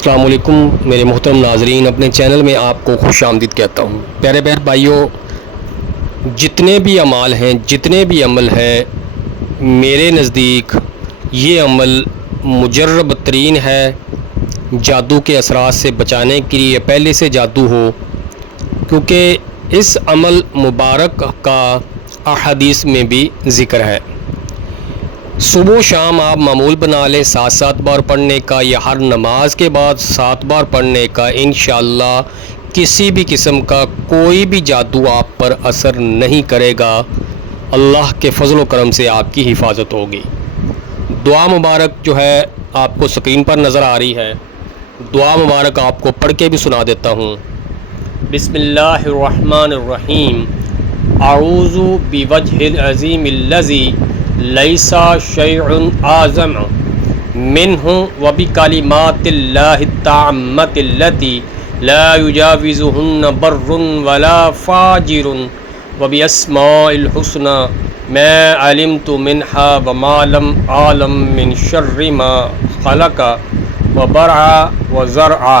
السلام علیکم میرے محترم ناظرین، اپنے چینل میں آپ کو خوش آمدید کہتا ہوں۔ پیارے بھائیوں، جتنے بھی اعمال ہیں، جتنے بھی عمل ہے، میرے نزدیک یہ عمل مجرب ترین ہے جادو کے اثرات سے بچانے کے لیے، پہلے سے جادو ہو، کیونکہ اس عمل مبارک کا احادیث میں بھی ذکر ہے۔ صبح و شام آپ معمول بنا لیں 7 بار پڑھنے کا، یا ہر نماز کے بعد 7 بار پڑھنے کا، انشاءاللہ کسی بھی قسم کا کوئی بھی جادو آپ پر اثر نہیں کرے گا۔ اللہ کے فضل و کرم سے آپ کی حفاظت ہوگی۔ دعا مبارک جو ہے آپ کو سکرین پر نظر آ رہی ہے، دعا مبارک آپ کو پڑھ کے بھی سنا دیتا ہوں۔ بسم اللہ الرحمن الرحیم۔ اعوذ بوجہ العظیم الذی لیس شیء اعظم منہ وبکلمات اللہ التامۃ التی لا یجاوزہن بر ولا فاجر وباسماء الحسنی ما علمت منہا وما لم اعلم من شر ما خلق وبرع وزرع